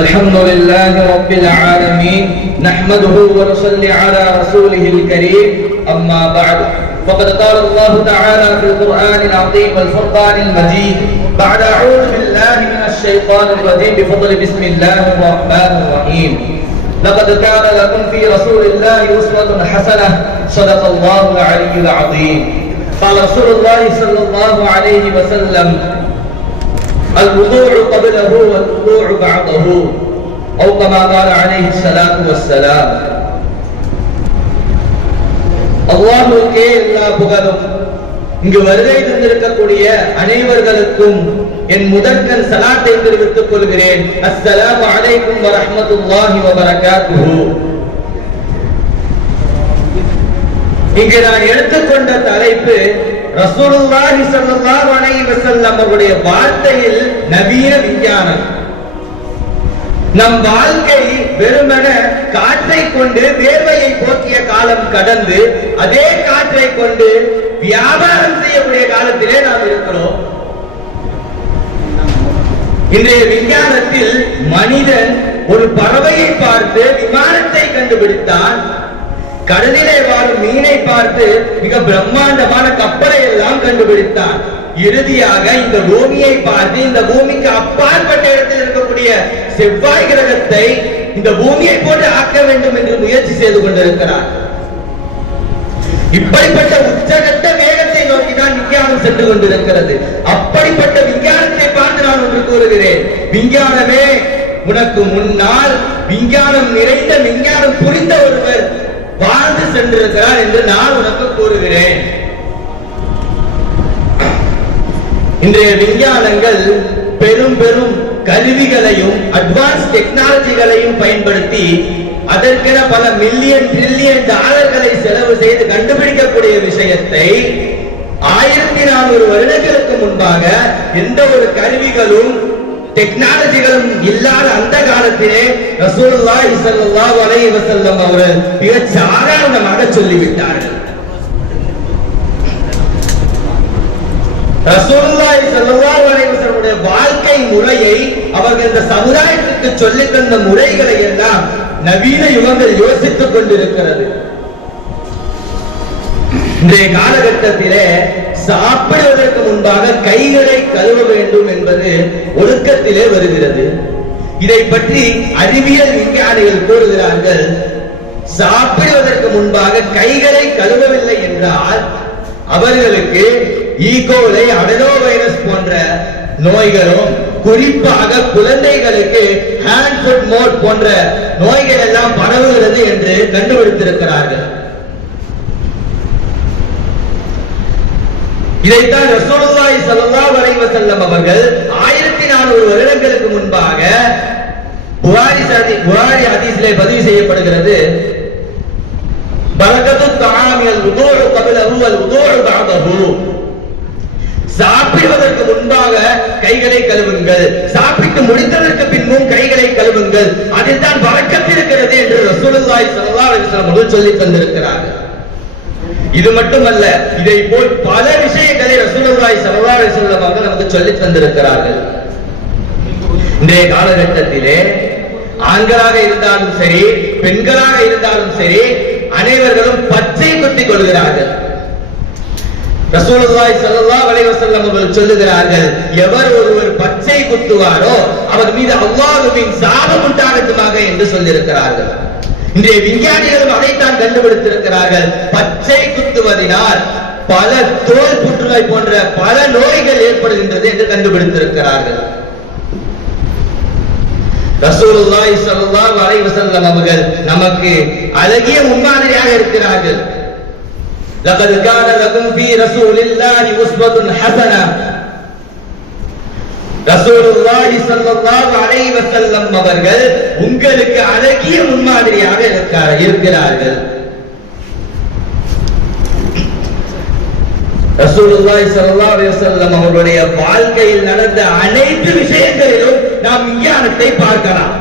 الحمد لله رب العالمين نحمده ونصلي على رسوله الكريم أما بعد فقد قال الله تعالى في القرآن العظيم والفرقان المجيد بعد أعوذ بالله من الشيطان الرجيم بفضل بسم الله الرحمن الرحيم لقد كان لكم في رسول الله أسوة حسنة صدق الله العلي العظيم قال رسول الله صلى الله عليه وسلم الوضوء قبله والوضوء بعده أو كما قال عليه الصلاة والسلام அல்லாஹ்வுக்கே எல்லா புகழும். இங்கு வருகை தந்திருக்கக்கூடிய அனைவர்களுக்கும் என் முதற்கண் சலாத்தை தெரிவித்துக் கொள்கிறேன். அஸ்ஸலாமு அலைக்கும் வரஹ்மத்துல்லாஹி வபரகாத்துஹு. இங்கு நான் எடுத்துக்கொண்ட தலைப்பு ரசூலுல்லாஹி ஸல்லல்லாஹு அலைஹி வஸல்லம் அவருடைய வார்த்தையில் நவீன விஞ்ஞானம். நம் வாழ்க்கை வெறுமன காற்றை கொண்டு வேர்வையை போக்கிய காலம் கடந்து அதே காற்றை கொண்டு வியாபாரம் செய்யக்கூடிய காலத்திலே நாம் இருக்கிறோம். இன்றைய விஞ்ஞானத்தில் மனிதன் ஒரு பறவையை பார்த்து விமானத்தை கண்டுபிடித்தான். கடலிலே வாழும் மீனை பார்த்து மிக பிரம்மாண்டமான கப்பலை எல்லாம் கண்டுபிடித்தான். இறுதியாக இந்த பூமியை பார்த்து இந்த பூமிக்கு அப்பாற்பட்ட இடத்தில் இருக்கக்கூடிய செவ்வாய் கிரகத்தை இந்த பூமியை போட்டு ஆக்க வேண்டும் என்று முயற்சி செய்து கொண்டிருக்கிறார். இப்படிப்பட்ட உச்சகட்ட வேகத்தை நோக்கிதான் விஞ்ஞானம் சென்று கொண்டிருக்கிறது. அப்படிப்பட்ட விஞ்ஞானத்தை பார்த்து நான் ஒன்று கூறுகிறேன். விஞ்ஞானமே, உனக்கு முன்னால் விஞ்ஞானம் நிறைந்த விஞ்ஞானம் புரிந்த ஒருவர் வாழ்ந்து சென்றிருக்கிறார் என்று நான் உனக்கு கூறுகிறேன். இன்றைய விஞ்ஞானங்கள் பெரும் பெரும் கருவிகளையும் அட்வான்ஸ் டெக்னாலஜிகளையும் பயன்படுத்தி அதற்கென பல மில்லியன் ட்ரில்லியன் டாலர்களை செலவு செய்து கண்டுபிடிக்கக்கூடிய விஷயத்தை 1400 வருடங்களுக்கு முன்பாக எந்த ஒரு கருவிகளும் டெக்னாலஜிகளும் இல்லாத அந்த காலத்திலே ரசூலுல்லாஹி ஸல்லல்லாஹு அலைஹி வஸல்லம் அவர்கள் மிக சாதாரணமாக சொல்லிவிட்டார்கள். ரசூலுல்லாஹி ஸல்லல்லாஹு அலைஹி வஸல்லம் வாழ்க்கை முறையை அவர்கள் இந்த சமுதாயத்திற்கு சொல்லித் தந்த முறைகளை எல்லாம் நவீன யுகங்கள் யோசித்துக் கொண்டிருக்கிறது. இன்றைய காலகட்டத்திலே சாப்பிடுவதற்கு முன்பாக கைகளை கழுவ வேண்டும் என்பது ஒழுக்கத்திலே வருகிறது. இதை பற்றி அறிவியல் விஞ்ஞானிகள் கூறுகிறார்கள். சாப்பிடுவதற்கு முன்பாக கைகளை கழுவவில்லை என்றால் அவர்களுக்கு ஈகோலை, அடெனோ வைரஸ் போன்ற நோய்களும், குறிப்பாக குழந்தைகளுக்கு ஹேண்ட் ஃபுட் மோட் போன்ற நோய்கள் எல்லாம் பரவுகிறது என்று கண்டுபிடித்திருக்கிறார்கள். இதைத்தான் ரசூலுல்லாஹி ஸல்லல்லாஹு அலைஹி வஸல்லம் அவர்கள் 1400 வருடங்களுக்கு முன்பாக புகாரி ஹதீஸிலே பதிவு செய்யப்படுகிறது. பரக்கத்து தஆமில் வுதூஉ கப்லஹு வல் வுதூஉ பஅதஹு. சாப்பிடுவதற்கு முன்பாக கைகளை கழுவுங்கள், சாப்பிட்டு முடித்ததற்கு பின்பும் கைகளை கழுவுங்கள், அதில் தான் பரக்கத் இருக்கிறது என்று ரசூலுல்லாஹி ஸல்லல்லாஹு அலைஹி வஸல்லம் அவர்கள் சொல்லி தந்திருக்கிறார்கள். இது மட்டுமல்ல, இதை போல் பல விஷயங்களை ரசூலுல்லாஹி ஸல்லல்லாஹு அலைஹி வஸல்லம் அவர்கள் நமக்கு சொல்லி தந்திருக்கிறார்கள். இன்றைய காலகட்டத்திலே ஆண்களாக இருந்தாலும் சரி, பெண்களாக இருந்தாலும் சரி, அனைவர்களும் பச்சை குத்திக் கொள்கிறார்கள். ரசூலுல்லாஹி ஸல்லல்லாஹு அலைஹி வஸல்லம் அவர்கள் சொல்லுகிறார்கள், எவர் ஒருவர் பச்சை குத்துவாரோ அவர் மீது அல்லாஹ்வின் சாபம் உண்டாகட்டுமாக என்று சொல்லியிருக்கிறார்கள். இன்றைய விஞ்ஞானிகளும் அதைத்தான் கண்டுபிடித்திருக்கிறார்கள். பச்சை குத்துவதனால் பல தோல் புற்றுநோய் போன்ற பல நோய்கள் ஏற்படுகின்றது என்று கண்டுபிடித்திருக்கிறார்கள். ரசூலுல்லாஹி ஸல்லல்லாஹு அலைஹி வஸல்லம் அவர்கள் நமக்கு அழகிய முன்மாதிரியாக இருக்கிறார்கள். லகத் கான லகும் ஃபீ ரசூலில்லாஹி உஸ்வத்துன் ஹஸனா. ரசூலுல்லாஹி ஸல்லல்லாஹு அலைஹி வஸல்லம் அவர்கள் உங்களுக்கு அழகிய முன்மாதிரியாக இருக்கிறார்கள். ரசூலுல்லாஹி ஸல்லல்லாஹு அலைஹி வஸல்லம் அவர்களுடைய வாழ்க்கையில் நடந்த அனைத்து விஷயங்களிலும் நாம் விஞ்ஞானத்தை பார்க்கலாம்.